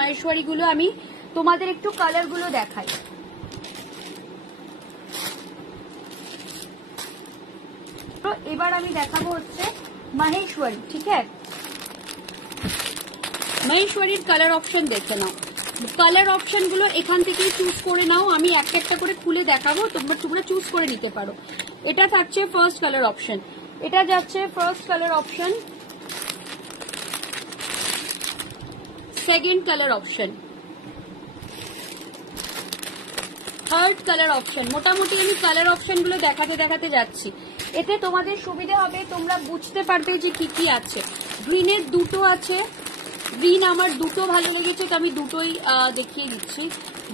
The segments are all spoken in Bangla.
মাহেশ্বরী গুলো আমি তোমাদের একটু কালার গুলো দেখাই। তো এবার আমি দেখাবো হচ্ছে মাহেশ্বরী, ঠিক আছে? মাহেশ্বরীর কালার অপশন দেখে নাও, কালার অপশন গুলো এখান থেকেই চুজ করে নাও, আমি একটা একটা করে খুলে দেখাবো, তোমরা চুজ করে নিতে পারো। এটা থাকছে ফার্স্ট কালার অপশন, এটা যাচ্ছে first colour option, second colour option, third colour option. মোটামুটি আমি কালার অপশন গুলো দেখাতে দেখাতে যাচ্ছি, এতে তোমাদের সুবিধা হবে, তোমরা বুঝতে পারবে যে কি কি আছে। গ্রিনের দুটো আছে, গ্রিন আমার দুটো ভালো লেগেছে, তো আমি দুটোই দেখিয়ে দিচ্ছি।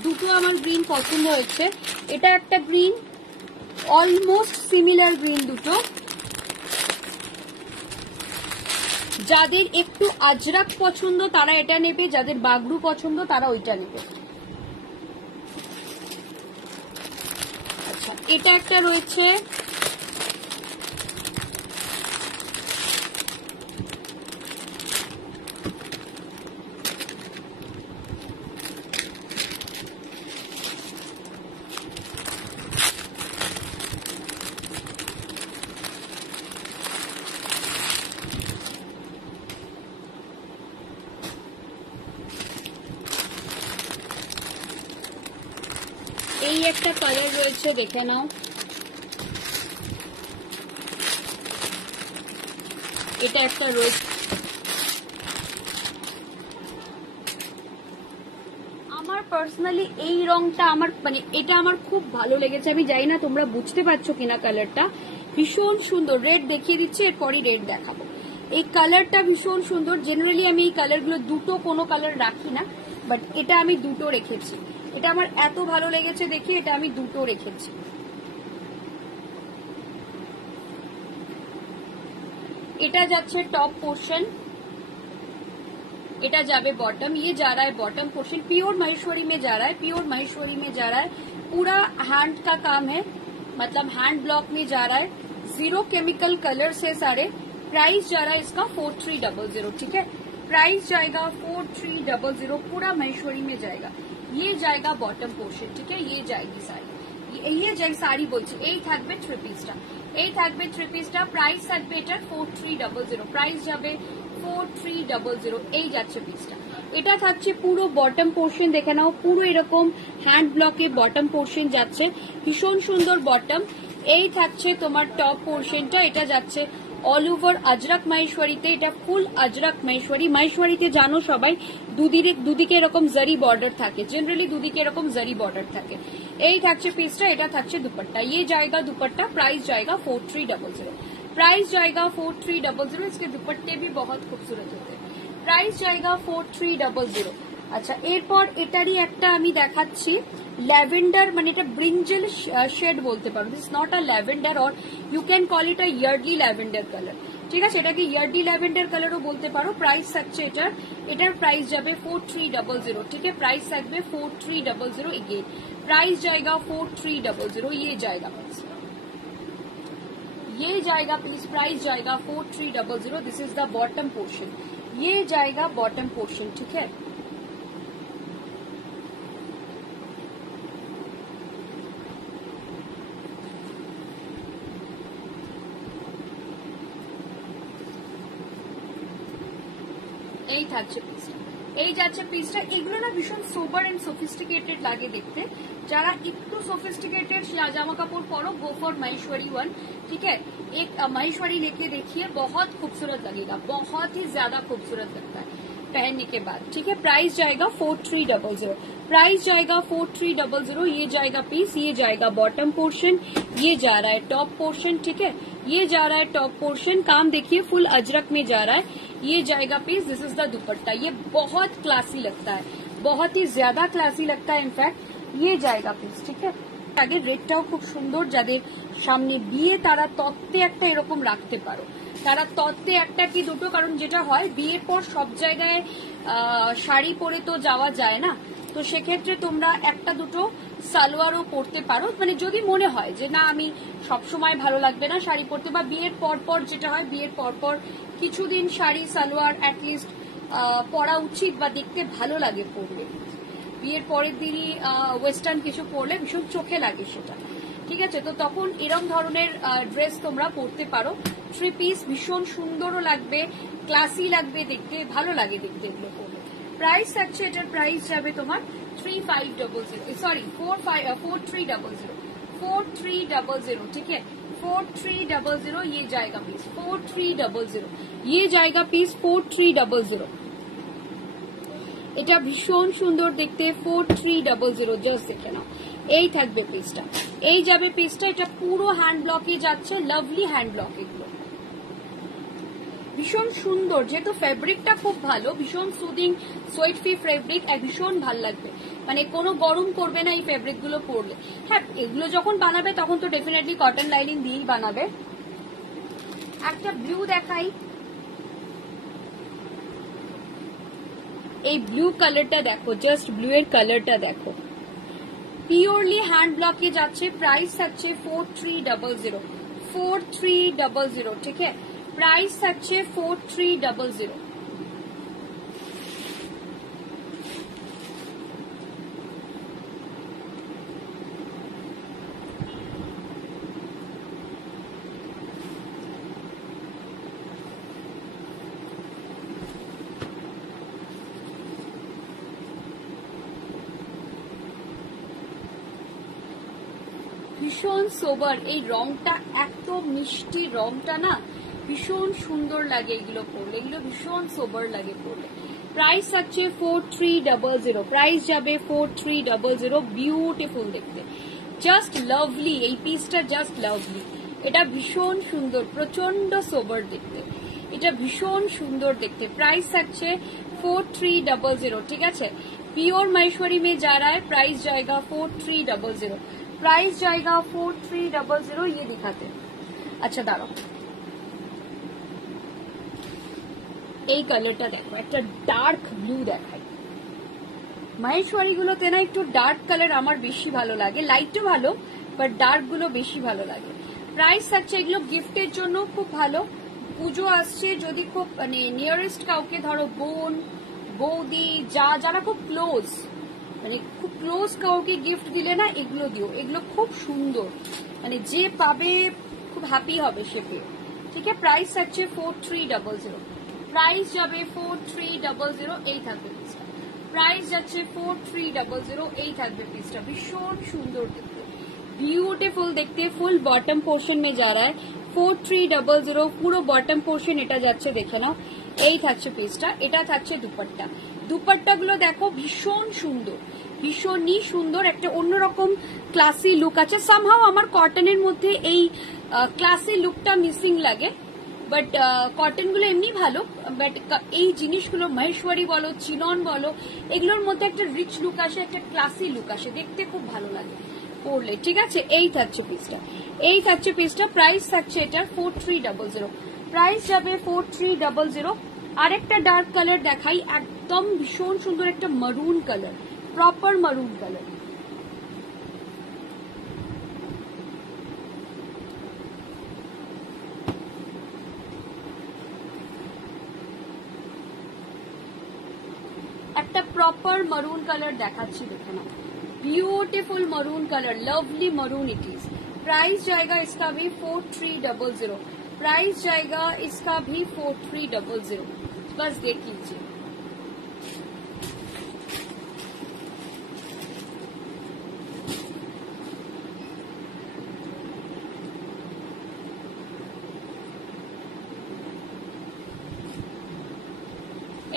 দুটো আমার গ্রিন পছন্দ হয়েছে। এটা একটা গ্রিন, অলমোস্ট সিমিলার গ্রিন দুটো। যাদের একটু আজরাক পছন্দ তারা এটা নেবে, যাদের বাগরু পছন্দ তারা ওইটা নেবে। আচ্ছা, এটা একটা রয়েছে, এই একটা কালার রয়েছে, দেখে নাও। এটা একটা রয়েছে, আমার পার্সোনালি এই রংটা আমার মানে এটা আমার খুব ভালো লেগেছে, আমি জানি না তোমরা বুঝতে পারছো কিনা। কালারটা ভীষণ সুন্দর, রেড দেখিয়ে দিচ্ছি, এরপরই রেড দেখাবো। এই কালারটা ভীষণ সুন্দর। জেনারেলি আমি এই কালারগুলো দুটো কোনো কালার রাখি না, বাট এটা আমি দুটো রেখেছি। এটা আমার এত ভালো লেগেছে দেখি, এটা আমি দুটো রেখেছি। এটা যাচ্ছে টপ पोर्शन, এটা যাবে बॉटम। ये जा रहा है बॉटम पोर्शन, प्योर महेश्वरी में जा रहा है, प्योर महेश्वरी में जा रहा है। पूरा हैंड का काम है, मतलब हैंड ब्लॉक में जा रहा है, 0 केमिकल कलर से सारे। प्राइस जा रहा है इसका 4300, ठीक है? प्राइस जाएगा 4300, पूरा महेश्वरी में जाएगा। ये जाएगा बॉटम पोर्शन, ठीक है? ये जाएगी साड़ी, ये जाएगी साड़ी বলছি। এই থাকবে থ্রি পিসটা, এই থাকবে থ্রি পিসটা। প্রাইস থাকবে এটা 4300, প্রাইস যাবে 4300। এই যাচ্ছে পিসটা। এটা থাকছে পুরো বটম পোর্শন, দেখে নাও, পুরো এরকম হ্যান্ড ব্লকে বটম পোর্শন যাচ্ছে, ভীষণ সুন্দর বটম। এই থাকছে তোমার টপ পোর্শনটা, এটা যাচ্ছে অল ওভার আজরাক মাহেশ্বরীতে। এটা ফুল আজরাক মাহেশ্বরী। মাহেশ্বরীতে জানো সবাই দুদিকে এরকম জারি বর্ডার থাকে, জেনারেলি দুদিকে এরকম জারি বর্ডার থাকে। এই থাকছে পিসটা, এটা থাকছে দুপাট্টা। ये जाएगा दुपट्टा, प्राइस जाएगा 4300, प्राइस जाएगा 4300। इसके दुपट्टे भी बहुत खूबसूरत होते हैं। प्राइस जाएगा 4300। আচ্ছা, এরপর এটারই একটা আমি দেখাচ্ছি, ল্যাভেন্ডার, মানে এটা ব্রিঞ্জেল শেড বলতে পারো। This not a lavender, or you can call it a Yardley lavender colour, ঠিক আছে? এটাকে ইয়ার্ডলি ল্যাভেন্ডার কালারও বলতে পারো। প্রাইস থাকছে এটার প্রাইস যাবে 4300, ঠিক है? प्राइस থাকবে 4300। এগেন प्राइस जाएगा 4300। ये जाएगा प्लीज, ये जाएगा प्लीज, प्राइस जाएगा 4300। This is the bottom portion, ये जाएगा बॉटम पोर्शन, ठीक है? এই থাকছে পিসটা, এই যাচ্ছে পিসটা। এগুলো না ভীষণ সোবার এন্ড সোফিস্টিকেটেড লাগে দেখতে। যারা একটু সোफिस्टिकेटेड जामा कपड़ परो, गो फॉर महेश्वरी वन, ठीक है? एक महेश्वरी लेके देखिए, बहुत खूबसूरत लगेगा, बहुत ही ज्यादा खूबसूरत लगता है पहनने के बाद, ठीक है? प्राइस जाएगा 4300, प्राइस जाएगा 4300। ये जाएगा पीस, ये जाएगा बॉटम पोर्शन, ये जा रहा है टॉप पोर्शन, ठीक है? ये जा रहा है टॉप पोर्शन। काम देखिए फुल अजरक में जा रहा है। ये जाएगा piece, this is the dupatta. ये बहुत क्लासी लगता है, बहुत ही ज्यादा क्लासी लगता है इनफैक्ट। ये जाएगा পিস, ঠিক আছে? আগে রেডটাও খুব সুন্দর। যাদের সামনে বিয়ে তারা তত্ত্বে একটা এরকম রাখতে পারো, তারা তত্ত্বে একটা কি দুটো, কারণ যেটা হয় বিয়ের পর সব জায়গায় শাড়ি পরে তো যাওয়া যায় না, তো সেক্ষেত্রে তোমরা একটা দুটো সালোয়ারও পরতে পারো, মানে যদি মনে হয় যে না আমি সবসময় ভালো লাগবে না শাড়ি পরতে, বা বিয়ের পর যেটা হয় বিয়ের পর কিছুদিন শাড়ি সালোয়ার অ্যাটলিস্ট পরা উচিত বা দেখতে ভালো লাগে পরলে। বিয়ের পরের দিনই ওয়েস্টার্ন কিছু পরলে ভীষণ চোখে লাগে সেটা, ঠিক আছে? তো তখন এরকম ধরনের ড্রেস তোমরা পরতে পারো। 3 পিস ভীষণ সুন্দরও লাগবে, ক্লাসি লাগবে, দেখতে ভালো লাগে দেখতে এগুলো পরলে। প্রাইস আছে, এটার প্রাইস যাবে তোমার 3500, সরি 4300, 4300, ठीक है? 4300 ये जाएगा पीस, 4300 ये जाएगा पीस 4300। এটা ভীষণ সুন্দর দেখতে, 4300 জাস্ট দেখে নাও। এই থাকবে পিসটা, এই যাবে পিসটা। এটা পুরো হ্যান্ড ব্লকে যাচ্ছে, লাভলি হ্যান্ড ব্লক, এগুলো ভীষণ সুন্দর। যেহেতু ফেব্রিকটা খুব ভালো, ভীষণ সুদিং সোয়েট ফ্রি ফেব্রিক, ভীষণ ভাল লাগবে, মানে কোনো গরম করবে না এই ফেব্রিক গুলো পরলে। হ্যাঁ, এগুলো যখন বানাবে তখন তো ডেফিনেটলি কটন লাইনিং দিয়েই বানাবে। একটা ব্লু দেখাই, এই ব্লু কালারটা দেখো, জাস্ট ব্লু এর কালারটা দেখো, পিওরলি হ্যান্ড ব্লকে যাচ্ছে। প্রাইস থাকছে 4300, 4300, ঠিক আছে? প্রাইস থাকছে 4300। ভীষণ সোবার, এই রংটা এত মিষ্টি, রংটা না ভীষণ সুন্দর লাগে এগুলো পরলে, এগুলো ভীষণ সোবার লাগে পরলে। প্রাইস আছে 4300, প্রাইস যাবে 4300। বিউটিফুল দেখতে, জাস্ট লাভলি, এই পিসটা জাস্ট লাভলি। এটা ভীষণ সুন্দর, প্রচন্ড সোবার দেখতে, এটা ভীষণ সুন্দর দেখতে। প্রাইস থাকছে 4300, ঠিক আছে? পিওর মাहेश्वरी में जा रहा है, प्राइस जाएगा 4300, प्राइस जाएगा 4300। ये दिखाते, আচ্ছা দাঁড়াও, এই কালারটা দেখো, একটা ডার্ক ব্লু দেখাই। মাहेश्वरी গুলোতে না একটু ডার্ক কালার আমার বেশি ভালো লাগে, লাইটও ভালো বাট ডার্ক গুলো বেশি ভালো লাগে। প্রাইস থাকছে, এগুলো গিফটের জন্য খুব ভালো। পুজো আসছে, যদি খুব মানে নিয়ারেস্ট কাউকে, ধরো বোন, বৌদি, যারা খুব ক্লোজ, মানে খুব ক্লোজ কাউকে গিফট দিলে না এগুলো দিও, এগুলো খুব সুন্দর, মানে যে পাবে খুব হ্যাপি হবে সে পেয়ে, ঠিক আছে? প্রাইস থাকছে 4300, প্রাইস যাবে 4300। এই থাকবে পিসটা, প্রাইস যাচ্ছে 4300। এই থাকবে পিসটা, ভীষণ সুন্দর দেখতে, বিউটিফুল দেখতে। ফুল বটম পোর্শন में जा रहा है, 4300 পুরো বটম পোর্শন এটা যাচ্ছে, দেখে নাও। এই থাকছে পিসটা, এটা থাকছে দুপাট্টা। দুপাট্টা গুলো দেখো ভীষণ সুন্দর, ভীষণই সুন্দর, একটা অন্যরকম ক্লাসি লুক আছে। সামহাও আমার কটনের মধ্যে এই ক্লাসি লুকটা মিসিং লাগে, বাট কটন গুলো এমনি ভালো, বাট এই জিনিসগুলো মাहेश्वरी বলো, চিনন বলো, এগুলোর মধ্যে একটা রিচ লুক আসে, একটা ক্লাসি লুক আসে, দেখতে খুব ভালো লাগে পরলে, ঠিক আছে? এই থাকছে পিসটা, এই থাকছে পিসটা। প্রাইস থাকছে এটার 4300, প্রাইস যাবে 4300। আরেকটা ডার্ক কালার দেখাই, একদম ভীষণ সুন্দর একটা maroon colour, proper maroon colour. একটা প্রপার মারুন কালার দেখাচ্ছি, দেখে নাও, beautiful maroon colour, lovely maroon it is. Price जाएगा इसका भी 4300, प्राइस जाएगा इसका भी 4300। बस देख लीजिए,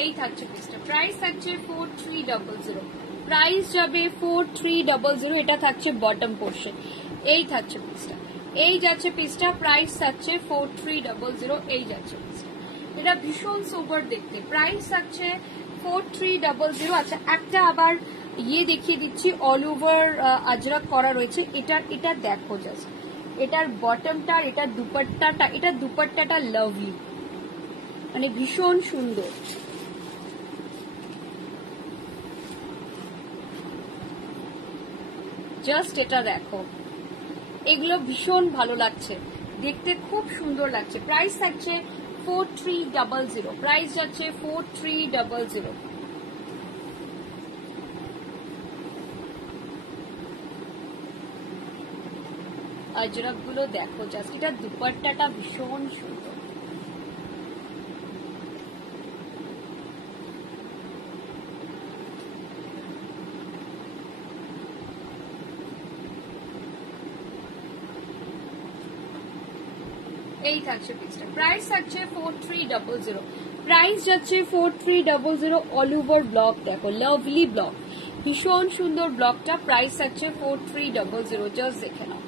এই থাকছে পিসটা, প্রাইস থাকছে 4300, প্রাইস যাবে 4300। এটা থাকছে বটম পোর্শন, এই থাকছে পিসটা, এই যাচ্ছে পিসটা, প্রাইস থাকছে 4300। এই যাচ্ছে পিসটা, এটা ভীষণ সুপার দেখতে, প্রাইস থাকছে 4300। আচ্ছা, একটা আবার ইয়ে দেখিয়ে দিচ্ছি, অল ওভার আজরাক করা রয়েছে, এটা দেখো জাস্ট, এটার বটমটা, এটার দুপাট্টাটা, এটার দুপাট্টাটা লাভলি, মানে ভীষণ সুন্দর। জাস্ট এটা দেখো, এগুলো ভীষণ ভালো লাগছে দেখতে, খুব সুন্দর লাগছে। প্রাইস থাকছে 4300 প্রাইস যাচ্ছে 4300। আজরাক গুলো দেখো জাস্ট, এটা দুপাট্টাটা ভীষণ সুন্দর। এই থাকছে পিসটা, প্রাইস থাকছে 4300, প্রাইস যাচ্ছে 4300। অল ওভার ব্লক দেখো, লাভলি ব্লক, ভীষণ সুন্দর ব্লকটা, প্রাইস থাকছে 4300। জাস্ট দেখে নাও।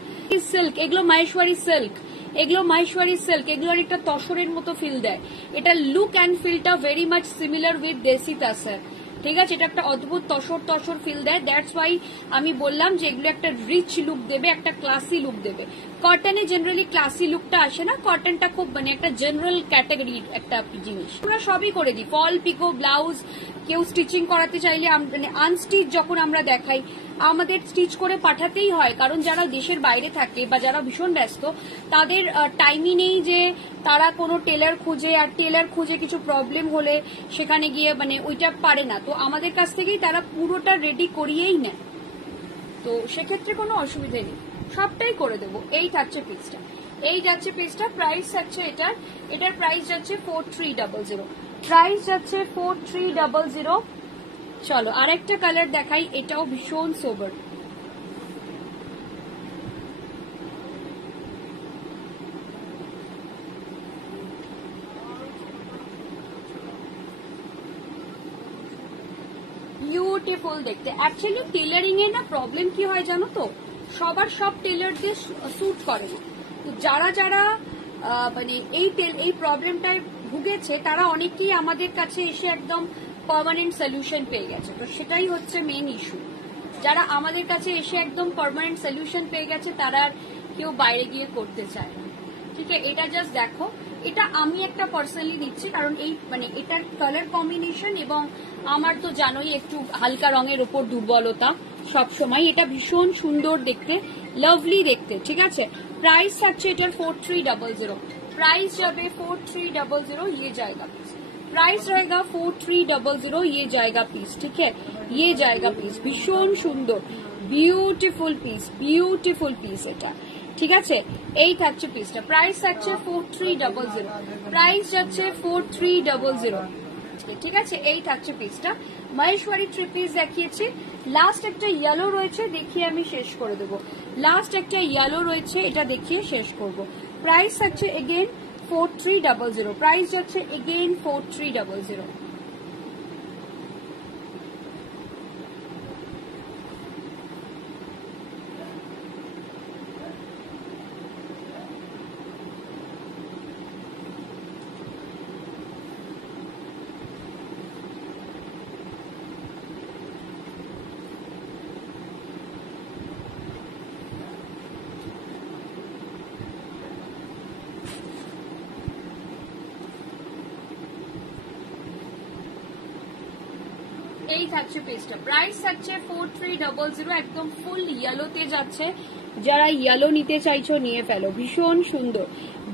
সিল্ক, এগুলো মাহেশ্বরী সিল্ক, এগুলো মাহেশ্বরী সিল্ক, এগুলোর একটা তসরের মতো ফিল দেয়। এটা লুক অ্যান্ড ফিলটা ভেরি মাচ সিমিলার উইথ দেশি তাসার, ঠিক আছে? এটা একটা অদ্ভুত তসর তসর ফিল দেয়। দ্যাটস ওয়াই আমি বললাম যে এগুলো একটা রিচ লুক দেবে, একটা ক্লাসি লুক দেবে। কটনে জেনারেলি ক্লাসি লুকটা আসে না, কটনটা খুব মানে একটা জেনারেল ক্যাটাগরির একটা জিনিস। আমরা সবই করে দিই, ফল, পিকো, ব্লাউজ, কেউ স্টিচিং করাতে চাইলে মানে আনস্টিচ যখন আমরা দেখাই, আমাদের স্টিচ করে পাঠাতেই হয়, কারণ যারা দেশের বাইরে থাকে বা যারা ভীষণ ব্যস্ত, তাদের টাইমই নেই যে তারা কোনো টেলার খুঁজে, আর টেলার খুঁজে কিছু প্রবলেম হলে সেখানে গিয়ে মানে ওইটা পারে না। তো আমাদের কাছ থেকেই তারা পুরোটা রেডি করিয়েই নেয়, তো সেক্ষেত্রে কোনো অসুবিধা নেই, সবটাই করে দেবো। এই থাকছে পিসটা, এই যাচ্ছে পিসটা, প্রাইস যাচ্ছে এটার প্রাইস যাচ্ছে 4300, প্রাইস যাচ্ছে 4300। চলো আরেকটা কালার দেখাই, এটাও ভীষণ সোবার। বিউটিফুল দেখতে। অ্যাকচুয়ালি টেলারিং এর না প্রবলেম কি হয় জানো তো, সবার সব টেলার দিয়ে স্যুট করে না। তো যারা যারা মানে এই প্রবলেমটায় ভুগেছে, তারা অনেকেই আমাদের কাছে এসে একদম পার্মানেন্ট সলিউশন পেয়ে গেছে। তো সেটাই হচ্ছে মেন ইস্যু, যারা আমাদের কাছে এসে একদম পার্মানেন্ট সলিউশন পেয়ে গেছে তারা আর কেউ বাইরে গিয়ে করতে চায় না। ঠিক আছে, এটা জাস্ট দেখো, এটা আমি একটা পার্সোনালি দিচ্ছি, কারণ এই মানে এটার কালার কম্বিনেশন এবং আমার তো জানোই একটু হালকা রঙের উপর দুর্বলতা সব সময়। এটা ভীষণ সুন্দর দেখতে, লাভলি দেখতে, ঠিক আছে? প্রাইস থাকছে এটার 4300, प्राइस जब 4300 ये जाएगा पीस, प्राइस रहेगा 4300 ये जाएगा पीस, ठीक है? ये जाएगा पीस, भीषण सुंदर বিউটিফুল পিস এটা, ঠিক আছে? এই থাকছে পিসটা, প্রাইস থাকছে 4300, প্রাইস যাচ্ছে 4300, ঠিক আছে? এই থাকছে পিসটা। মহেশ্বরী থ্রি পিস দেখিয়েছি, লাস্ট একটা ইয়েলো রয়েছে, দেখিয়ে আমি শেষ করে দেবো। লাস্ট একটা ইয়েলো রয়েছে, এটা দেখিয়ে শেষ করব। প্রাইস থাকছে এগেন 4300, প্রাইস যাচ্ছে এগেন 4300। এই থাকছে পেজটা, প্রাইস থাকছে 4300, একদম ফুল ইয়েলোতে যাচ্ছে। যারা ইয়েলো নিতে চাইছো নিয়ে ফেলো, ভীষণ সুন্দর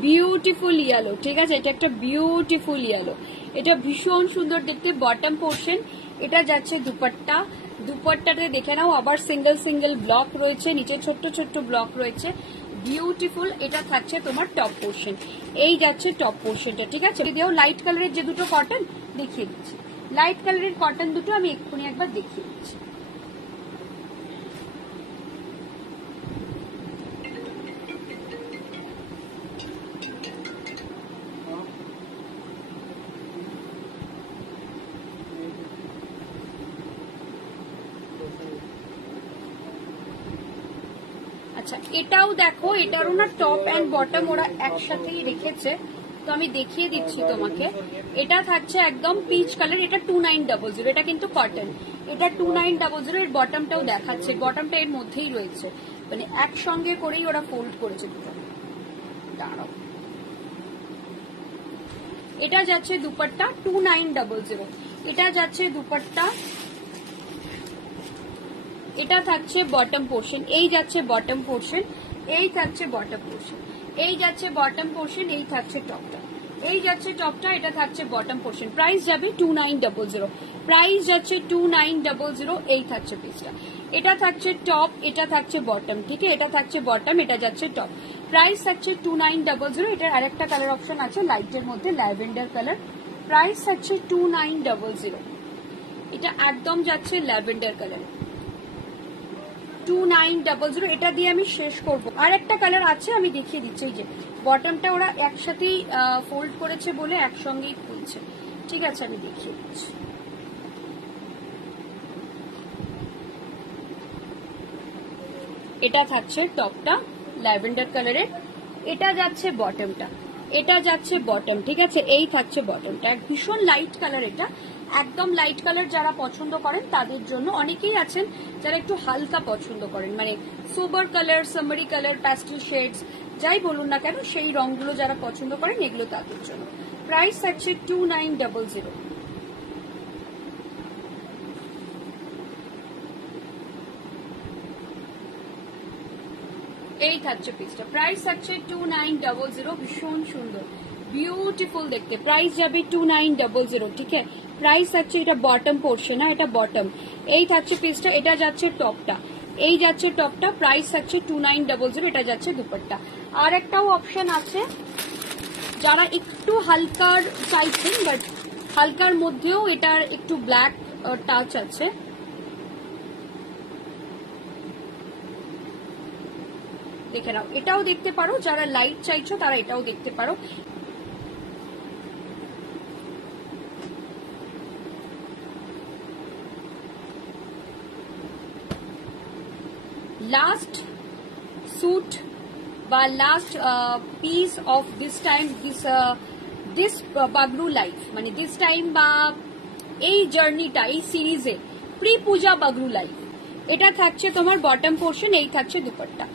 বিউটিফুল ইয়েলো, ঠিক আছে? এটা একটা বিউটিফুল ইয়েলো, এটা ভীষণ সুন্দর দেখতে। বটম পোর্শন, এটা যাচ্ছে দুপাট্টা, দুপাট্টাতে দেখে নাও আবার সিঙ্গেল সিঙ্গেল ব্লক রয়েছে, নিচে ছোট্ট ছোট্ট ব্লক রয়েছে, বিউটিফুল। এটা থাকছে তোমার টপ পোর্শন, এই যাচ্ছে টপ পোর্শনটা, ঠিক আছে? দিও লাইট কালারের যে দুটো কটন দেখিয়ে দিচ্ছি, লাইট কালারের কটন দুটো আমি এক্ষুনি একবার দেখিয়ে দিচ্ছি। আচ্ছা, এটাও দেখো, এটারও না টপ অ্যান্ড বটম ওরা একসাথেই রেখেছে, তো আমি দেখিয়ে দিচ্ছি তোমাকে। এটা থাকছে একদম পিচ কালার, এটা 2900, এটা কিন্তু কটন, এটা 2900। এর বটমটাও দেখাচ্ছে, বটমটা এর মধ্যেই রয়েছে, মানে একসঙ্গে করেই ওরা ফোল্ড করেছে দুটো। দাঁড়াও, এটা যাচ্ছে দুপাট্টা 2900, এটা যাচ্ছে দুপাট্টা, এটা থাকছে বটম পোর্শন, এই যাচ্ছে বটম পোর্শন, এই থাকছে বটম পোর্শন, এই যাচ্ছে বটম পোর্শন, এই থাকছে টপটা। এই যাচ্ছে টপটা, এটা থাকছে বটম পোর্শন। প্রাইস যাবে 2900, প্রাইস যাচ্ছে 2900। এই থাকছে পিসটা, এটা থাকছে টপ, এটা থাকছে বটম, ঠিক আছে, এটা থাকছে বটম, এটা যাচ্ছে টপ। প্রাইস থাকছে 2900। এটার আরেকটা কালার অপশন আছে লাইটের মধ্যে, ল্যাভেন্ডার কালার। প্রাইস থাকছে 2900, এটা একদম যাচ্ছে ল্যাভেন্ডার কালার, 2900। এটা দিয়ে আমি শেষ করব। আর একটা কালার আছে আমি দেখিয়ে দিচ্ছি, এই যে বটমটা ওরা একসাথেই ফোল্ড করেছে বলে একসঙ্গেই খুলছে, ঠিক আছে, আমি দেখিয়ে দিচ্ছি। এটা থাকছে টপটা ল্যাভেন্ডার কালারের, এটা যাচ্ছে বটমটা, এটা যাচ্ছে বটম, ঠিক আছে, এই থাকছে বটমটা। ভীষণ লাইট কালার, এটা একদম লাইট কালার। যারা পছন্দ করেন তাদের জন্য, অনেকেই আছেন যারা একটু হালকা পছন্দ করেন, মানে sober colour, summery colour, pastel shades, যাই বলুন না কেন সেই রংগুলো যারা পছন্দ করেন এগুলো তাদের জন্য। প্রাইস থাকছে 2900। এই থাকছে পিসটা, প্রাইস থাকছে 2900। ভীষণ সুন্দর, বিউটিফুল দেখতে। প্রাইস যাবে 2900, ঠিক আছে। প্রাইস থাকছে, এটা বটম পোর্শন, না এটা বটম। এই থাকছে পিসটা, এটা যাচ্ছে টপটা, এই যাচ্ছে টপটা। প্রাইস থাকছে 2900, এটা যাচ্ছে দুপাট্টা। আর একটাও অপশন আছে যারা একটু হালকার চাইছেন, বাট হালকার মধ্যেও এটার একটু ব্ল্যাক টাচ আছে, দেখে নাও, এটাও দেখতে পারো। যারা লাইট চাইছো তারা এটাও দেখতে পারো। লাস্ট স্যুট বা last piece of this time, this Bagru life, মানে দিস টাইম বা এই জার্নিটা, এই সিরিজে প্রি পূজা বাগরু লাইফ। এটা থাকছে তোমার বটম পোর্শন, এই থাকছে দুপাট্টা,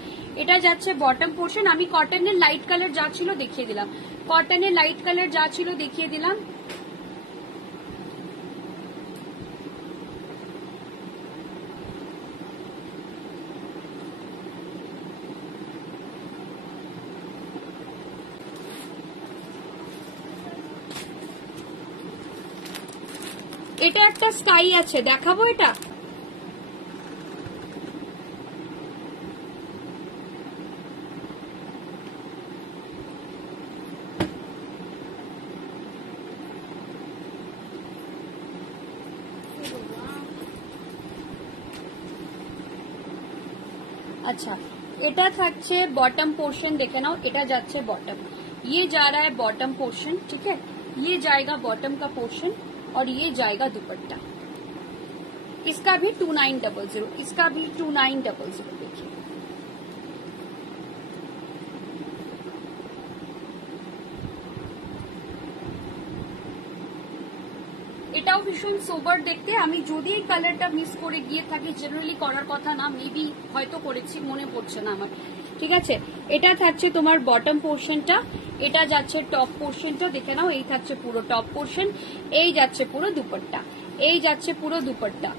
এটা যাচ্ছে বটম পোর্শন। আমি কটনের লাইট কালার যা ছিল দেখিয়ে দিলাম, কটনের লাইট কালার যা ছিল দেখিয়ে দিলাম। এটা একটা স্কাই আছে, দেখাবো এটা। अच्छा, এটা থাকছে बॉटम पोर्शन, देखे नाओ, এটা যাচ্ছে बॉटम, ये जा रहा है बॉटम पोर्शन, ठीक है, ये जाएगा बॉटम का पोर्शन और ये जाएगा दुपट्टा। इसका भी 2900, इसका भी 2900। देखिए এটাও ভীষণ সোবার দেখতে। আমি যদি এই কালারটা মিস করে গিয়ে থাকি, জেনারেলি করার কথা না, মেবি হয়তো করেছি, মনে পড়ছে না আমার, ঠিক আছে। এটা থাকছে তোমার বটম পোর্শনটা, এটা যাচ্ছে টপ পোর্শনটা, দেখে নাও, এই থাকছে পুরো টপ পোর্শন, এই যাচ্ছে পুরো দুপাট্টা, এই যাচ্ছে পুরো দুপাট্টা।